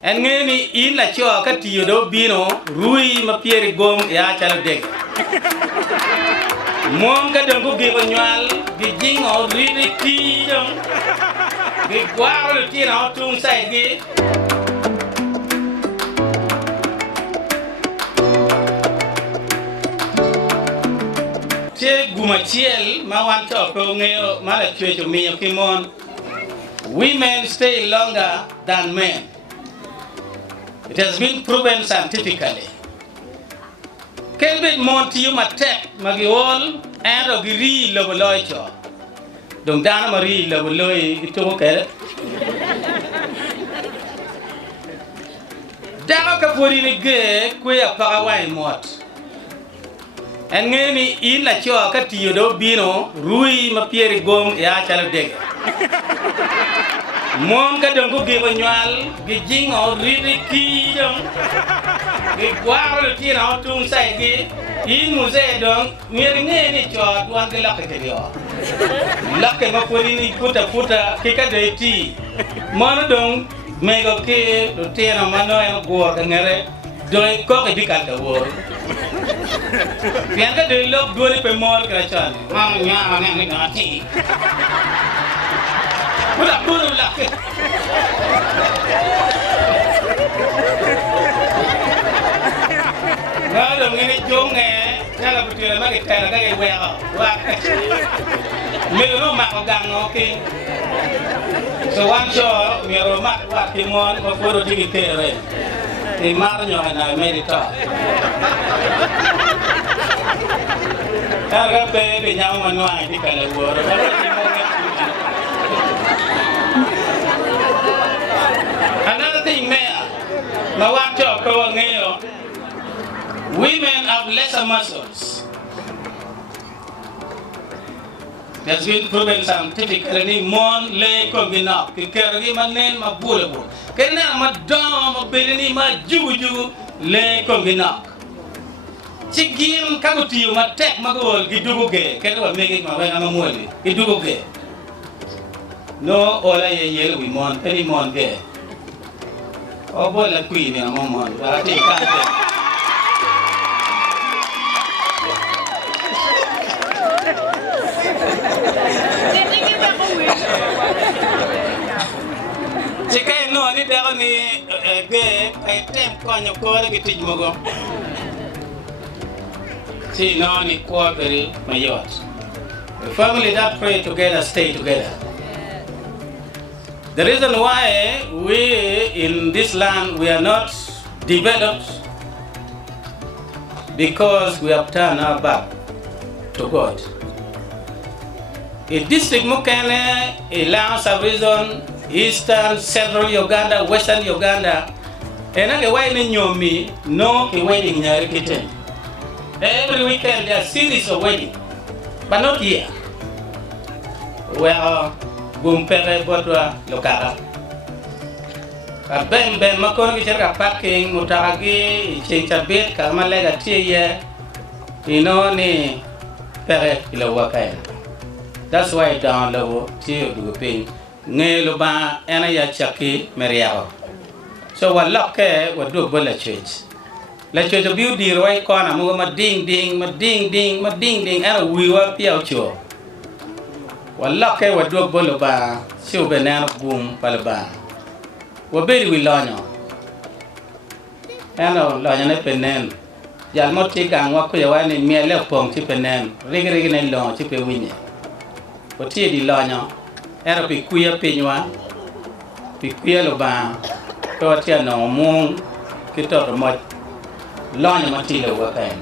En ngeni in la cho ka tiyo do bino rui ma pieri gom ya chalo deg. Mom ka dongo gi ko nyal gi jingo riri ti dong. Gi gwaro ti na tung sai gi. Te gumachiel ma wan to ko ngeo ma la chwecho miyo kimon. Women stay longer than men. It has been proven scientifically. Kelbit monti yu matek magiol and ogiri loboloicho. Dong dana mari loboloi ito kere. Dano kapuri ni ge kuya pakawai mot. En ngeni in la cho ka tiyo do bino rui ma pieri gom ya chalo dege. Mom ka dongo gi ko nyal gi jingo riri ki dong gi gwaro ti na tung sai gi in muze dong ngeri ngeni cho duan ge lakke yo lakke ma poni ni puta ki ka de ti mono dong mego ke do ti na mano en go ka ngere do ko ke dikal ka wo pian ka de lok duoni pe mor ka chan ma nya ne na ti Pula lah. Ngado ngini jonge, nyala betul mak kita nak gaya wera. Wah. Miru mak ogang oke. So one show miru mak wah timon ko puro digi tere. Di mar nyo na medita. Karga pe be nyama manwa di kala woro. Another thing, Mayor, women have lesser muscles. It has been proven scientifically. Mon le kombina, kikeri manen mabulebo. Kena madam mabelini majuju le kombina. Chigim kagutiu matek magol giduguge. Kena wa megi mawenga mamuli giduguge. No ola ye yellow mon any mon ge. Oh boy la queen ya mon. I think kante. Chike no ni dero ni ge ay tem konyo ko re gitij mogo. Si no ni ko very mayot. The family that pray together stay together. The reason why we in this land we are not developed because we have turned our back to God. In district Mukene, Ilang sub-region, Eastern, Central Uganda, Western Uganda, and I why nyomi no ki wedding nyari kiten. Every weekend there are series of wedding, but not here. Well, Bumpere bodwa lokara. Ben makon ki cerka parking mutaragi chintabit kama lega tiye inoni pere ila wakai. That's why down low tiyo dugo pin ngelo ba ena ya chaki meriao. So waloke wadu bola church. La church beauty roi kona mo ma ding ding ana wiwa piao cho. Wallake waduk bolo ba siu benana gum palaba wabeli wilonyo ano lonyo ne penen jal moti gang wa ko yawani miele pong ti penen rigi ne lo ti pe winye oti di lonyo era bi kuya pinywa bi kuya lo ba to ti no mung ki to mo lonyo mati lo wa kan